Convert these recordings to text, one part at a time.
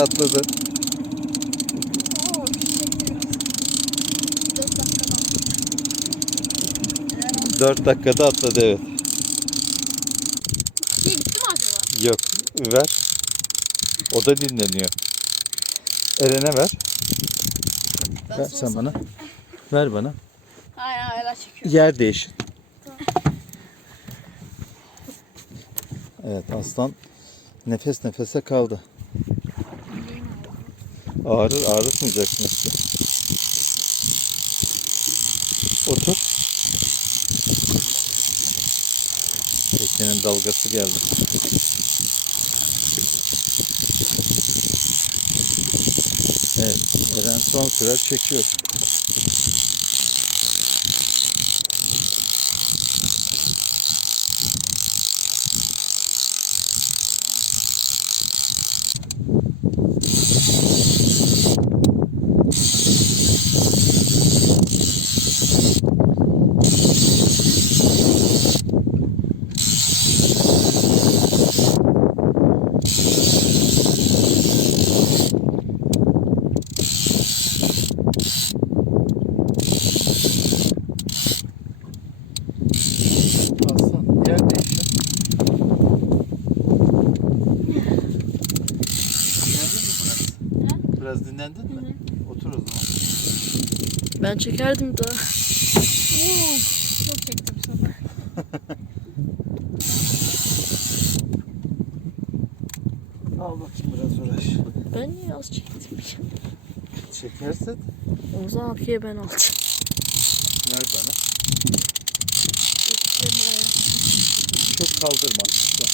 Atladı. Dört dakikada. Helal olsun. 4 dakikada atladı evet. Şey gitti mi acaba? Yok. Ver. O da dinleniyor. Eren'e ver. Ben Ver sen bana. Ver bana. Hayır hayır hala çekiyor. Yer değişin. Evet aslan nefes nefese kaldı. Ağrır ağrıtmayacaksın işte. Otur. Teknenin dalgası geldi. Evet, Eren son sürer çekiyor. Aslan yer değişir. Dinlendin mi biraz? Dinlendin mi? Otur o zaman. Ben çekerdim daha. Oo, çok çektim sana. Al bakayım biraz uğraş. Ben niye az çektim? Çekersen O zaman arkaya ben aldım. ver bana. Çok kaldırma. Bak.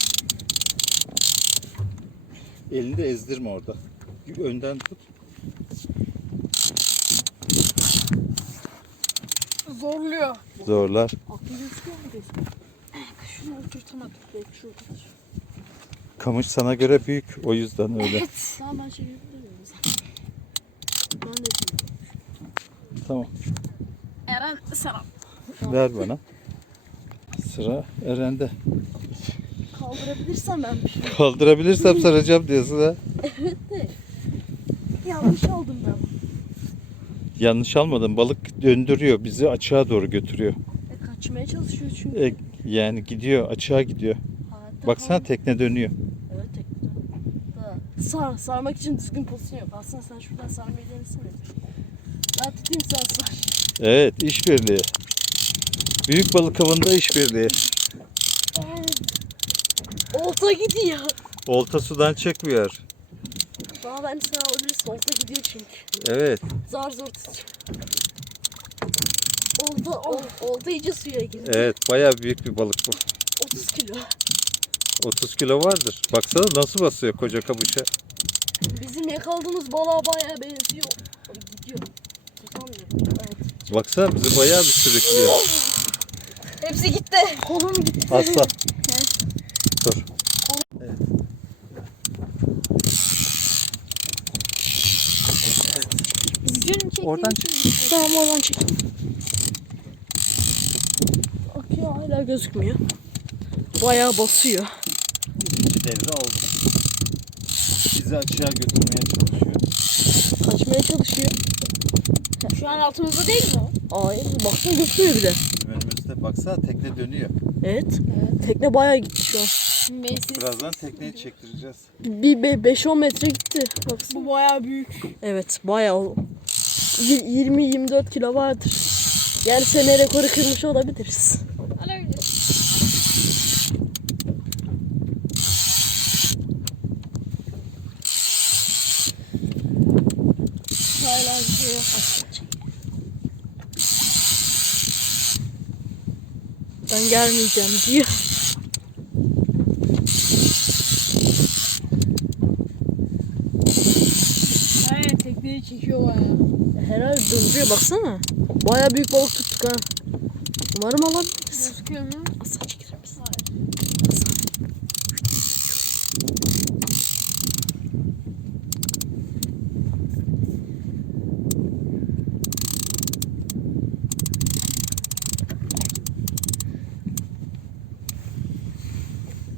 Elini de ezdirme orada. Önden tut. Zorluyor. Zorlar. Aklı gözüküyor mu gözüküyor? Şunu oturtamadık belki şurada. Kamış sana göre büyük. O yüzden öyle. Tamam ben o zaman. Ben de çekeyim. tamam. Eren Serap. Ver bana. Sıra Eren'de. Kaldırabilirsem ben bir şey. Kaldırabilirsem saracağım diyorsun ha. Yanlış aldım ben. Yanlış almadın. Balık döndürüyor. Bizi açığa doğru götürüyor. E, kaçmaya çalışıyor çünkü. E, yani gidiyor. Açığa gidiyor. Hayatta Baksana tekne dönüyor. Evet tekne. Da. Sar, sarmak için düzgün pozisyon yok. Aslında sen şuradan sarmayı denesene. Ben tutayım sen sar. Evet işbirliği. Büyük balık avında işbirliği. Olta gidiyor. Olta sudan çıkmıyor. Bana ben sen alabilirsin. Olta gidiyor çünkü. Evet. Zar zor tutuyor. Olta, ol, olta iyice suya girdi. Evet bayağı büyük bir balık bu. 30 kilo. 30 kilo vardır. Baksana nasıl basıyor koca kamışa. Bizim yakaladığımız balığa bayağı benziyor. Ay, Gidiyor. Tutamıyorum. Evet. Baksana bizi bayağı bir sürüklüyor. Hepsi gitti. Kolum gitti. Aslan. Dur. Evet. Çektiğim Oradan için- Tamam oradan çek. Akıyor hala gözükmüyor. Bayağı basıyor. İkinci devre aldı. Bizi açığa götürmeye çalışıyor. Kaçmaya çalışıyor. Şu an altımızda değil mi o? Hayır baksana gözükmüyor bile. Bizim önümüzde baksana tekne dönüyor. Evet. Tekne bayağı gitti şu an. Meysiz. Birazdan tekneyi çektireceğiz. Bir be- 5-10 metre gitti. Baksana. Bu bayağı büyük. Evet bayağı. Y- 20-24 kilo vardır. Yani sene rekoru kırmış olabiliriz. Olabilir. Hala. Ben gelmeyeceğim diyor. Evet tekneyi çekiyor bayağı. Herhalde döndürüyor baksana. Bayağı büyük balık tuttuk ha. Umarım alabiliriz. Gözüküyor mu? Asla çekilir misin?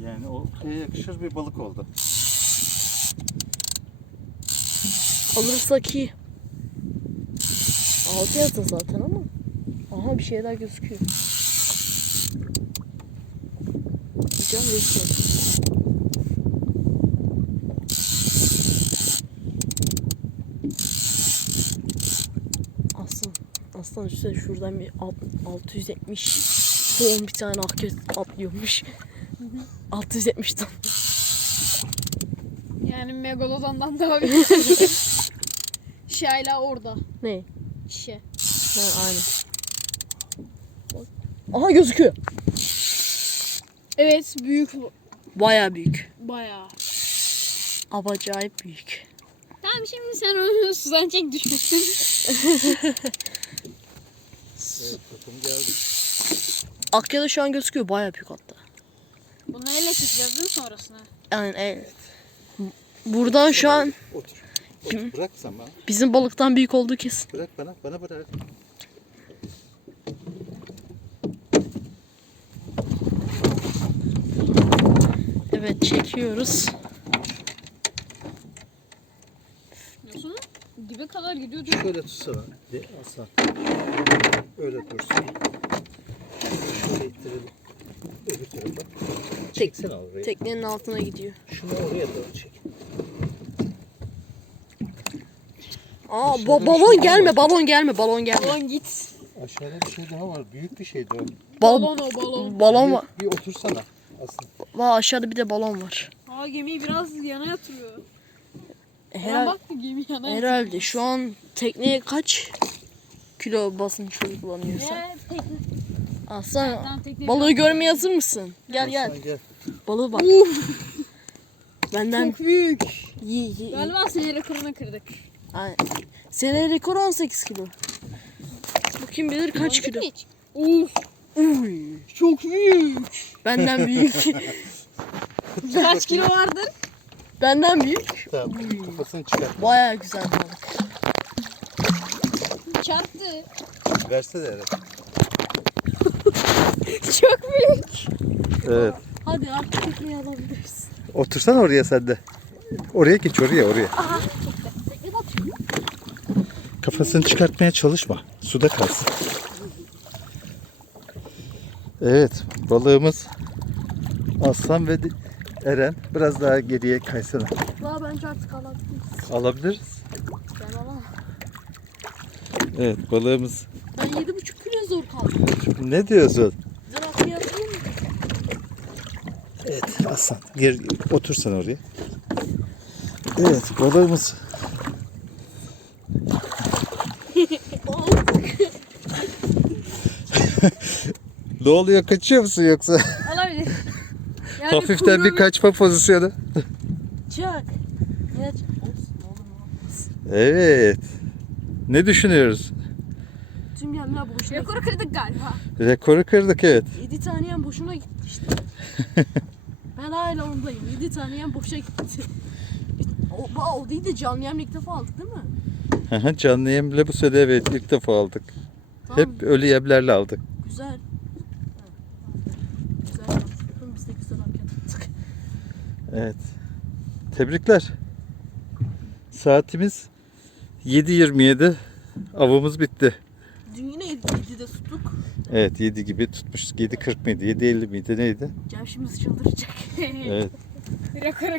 Yani oltaya yakışır bir balık oldu. Alırsak iyi. Altı yazdı zaten ama. Aha bir şey daha gözüküyor. Can resmen. Aslan. Aslan üstte şuradan bir alt- 670 ton bir tane akçe atlıyormuş. 670 ton. Yani Megalodon'dan daha büyük. Şey hala orada. Ne? Şişe. Ha, aynen. Aha gözüküyor. Evet büyük. Baya büyük. Bayağı. Ama acayip büyük. Tamam şimdi sen onu sudan çek düşmesin. Evet takım geldi. Akya'da şu an gözüküyor baya büyük hatta. Bunu elle çekeceğiz değil mi sonrasına? Yani evet. Buradan şu an Otur. Bırak sen bana. bizim balıktan büyük olduğu kesin. Bırak bana. Bana bırak. Evet çekiyoruz. Nasıl? Dibe kadar gidiyordu. Şöyle tutsana. De, Aslan. Öyle dursun. Şöyle ittirelim. Öbür tarafa. Çeksene oraya. Teknenin altına gidiyor. Şunu oraya doğru çek. Aa Aşağıda ba- bir balon şey daha gelme var. balon gelme balon gelme. Balon git. Aşağıda bir şey daha var. Büyük bir şeydi o. Bal Balon o balon. balon var. Bir, bir otursana. Aslan. Var aşağıda bir de balon var. Aa gemiyi biraz yana yatırıyor. Bana Herhalde, bak da gemi yana yatırıyor. herhalde şu an tekneye kaç kilo basınç uygulanıyorsa. Ya, tekne. Aslan tekne balığı görmeye hazır mısın? Gel gel. Aslan gel. Balığı bak. Benden Çok büyük. iyi iyi. Galiba senin rekorunu kırdık. Aynen. Senin rekor 18 kilo. Bakayım bilir kaç kilo. Uf Uy, çok büyük. benden büyük. Kaç kilo vardır? benden büyük. Tamam. Kafasını çıkar. Baya güzel balık. Çarptı. Versene Eren. Çok büyük. Evet. Hadi artık tekneyi alabiliriz. Otursana oraya sen de. Oraya geç oraya oraya. Batıyor. Kafasını çıkartmaya çalışma. Suda kalsın. Evet. Balığımız Aslan ve Eren. Biraz daha geriye kaysana. Daha bence artık alabiliriz. Alabiliriz. Ben alamam. Evet balığımız. Ben 7,5 kilo zor kaldım. Ne diyorsun? Atlayı atayım mı? Evet Aslan. Geri otursan oraya. Evet balığımız. Ne oluyor kaçıyor musun yoksa? Olabilir. Yani Hafiften bir kuyruğu- kaçma pozisyonu. Çak. Olmaz. Evet. Ne düşünüyoruz? Tüm yemler boşuna Rekoru kırdık galiba. Rekoru kırdık evet. 7 tane yem boşuna gitti işte. ben hala ondayım. 7 tane yem boşa gitti. O, o değil de canlı yemle ilk defa aldık değil mi? Canlı yemle bu sene evet ilk defa aldık. Tamam. Hep ölü yemlerle aldık. Güzel Evet. Tebrikler. Saatimiz 7.27. Avımız bitti. Dün yine 7'de tuttuk. Evet 7 gibi tutmuştuk. 7.40 mıydı? 7.50 miydi? Neydi? Cem şimdi çıldıracak. Evet. Rekoru